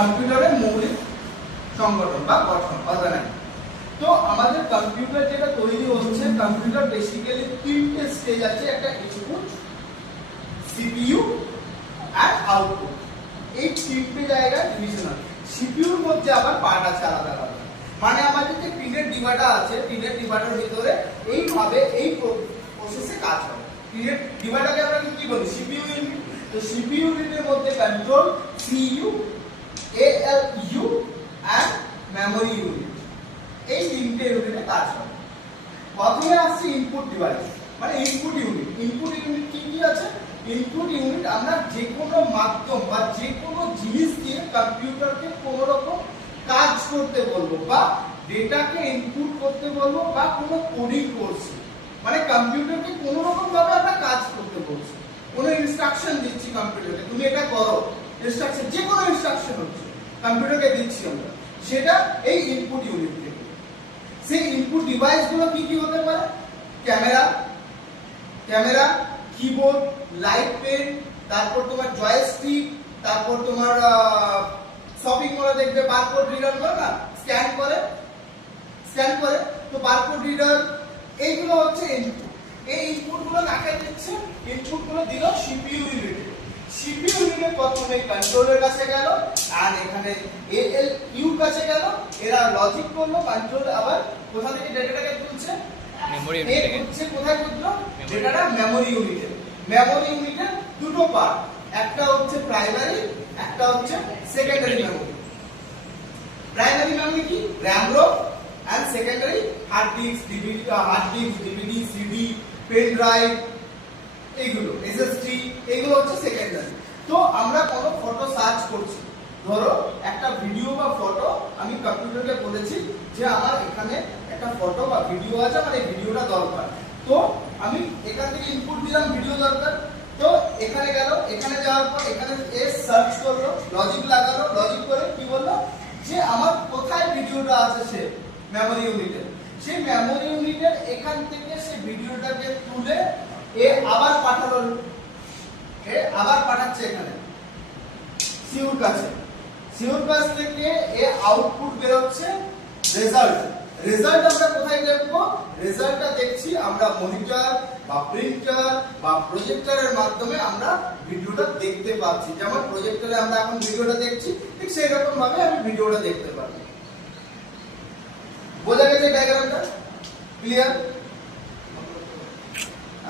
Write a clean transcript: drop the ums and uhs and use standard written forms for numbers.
কম্পিউটারের মৌলিক সংগঠন বা গঠন অর্গানাইজ। তো আমাদের কম্পিউটার যেটা তৈরি হচ্ছে, কম্পিউটার বেসিক্যালি তিনটে স্টেজ আছে, একটা ইনপুট, সিপিইউ আর আউটপুট। এই তিনটে জায়গায় ডিভিশন আছে। সিপিইউর মধ্যে আবার পার্ট আছে আলাদা আলাদা, মানে আমাদের যে পিনের ডিবাটা আছে, পিনের ডিবাটার ভিতরে এইভাবে এই প্রসেসে কাজ হয়। পিনের ডিবাটাকে আমরা কি বলি? CPU unit. তো সিপিইউ ইউনিটের মধ্যে control, CU, ALU and memory unit, এই তিনটে ইউনিটে কাজ হয়। প্রথমে আসছে ইনপুট ডিভাইস, মানে ইনপুট ইউনিট। ইনপুট ইউনিট কি কি আছে? ইনপুট ইউনিট আমরা যে কোনো মাধ্যম বা যে কোনো জিনিস দিয়ে কম্পিউটারকে কোনো রকম কাজ করতে বলবো বা ডেটাকে ইনপুট করতে বলবো বা কোনো কোডিং করছি, মানে কম্পিউটারকে কোনো রকম ভাবে আমরা কাজ করতে বলছি, কোনো ইনস্ট্রাকশন দিচ্ছি কম্পিউটারকে, তুমি এটা করো, ইনস্ট্রাকশন, যে কোনো ইনস্ট্রাকশন হচ্ছে কম্পিউটারকে দিচ্ছি আমরা, সেটা এই ইনপুট ইউনিট থেকে। সেই ইনপুট ডিভাইস গুলো কি কি হতে পারে? ক্যামেরা, কিবোর্ড, লাইট পেন, তারপর তোমার জয়স্টিক, তারপর তোমার শপিং মলে দেখবে বারকোড রিডার করে না, স্ক্যান করে, তো বারকোড রিডার, এইগুলো হচ্ছে ইনপুট। এই ইনপুট গুলো কাকে দিচ্ছে? ইনপুট গুলো দিল সিপিইউ ইউনিটে। সিপিইউ ইউনিট প্রথমে কন্ট্রোলের কাছে গেল আর এখানে এএলইউ কাছে গেল, এরা লজিক করলো, কন্ট্রোল আবার কোথা থেকে ডেটাটাকে তুলছে? মেমরি ইউনিট থেকে। হচ্ছে কোথায় তুললো? ডেটাটা মেমরি ইউনিটে। মেমরি ইউনিটের দুটো পার্ট, একটা হচ্ছে প্রাইমারি, একটা হচ্ছে সেকেন্ডারি মেমরি। প্রাইমারি মেমরি কি? RAM ROM, and secondary hard disk, DVD, CD, pen drive, এইগুলো SSD, এইগুলো হচ্ছে সেকেন্ডারি। তো আমরা কোনো ফটো সার্চ করছি, ধরো একটা ভিডিও বা ফটো, আমি কম্পিউটারকে বলেছি যে আমার এখানে একটা ফটো বা ভিডিও আছে, আমার এই ভিডিওটা দরকার। তো আমি এখান থেকে ইনপুট দিলাম ভিডিও দরকার, তো এখানে গেল, এখানে যাওয়ার পর এখানে এস সার্চ করলো, লজিক লাগালো, লজিক করে কি বললো যে আমার কোথায় ভিডিওটা আছে, সে মেমরি ইউনিটে, সেই মেমরি ইউনিটের এখান থেকে সেই ভিডিওটাকে তুলে এ আবার পাঠালো, আবার পাঠাচ্ছে এখানে সিউর কাছে, সিউর কাছ থেকে এ আউটপুট বের হচ্ছে রেজাল্ট। রেজাল্ট আমরা কোথায় দেখবো? রেজাল্টটা দেখছি আমরা মনিটর বা প্রিন্টার বা প্রজেক্টরের মাধ্যমে আমরা ভিডিওটা দেখতে পাচ্ছি। যেমন প্রজেক্টরে আমরা এখন ভিডিওটা দেখছি, ঠিক সেই রকম ভাবে আমি ভিডিওটা দেখতে পারবো। বোঝা গেছে ডায়াগ্রামটা? ক্লিয়ার?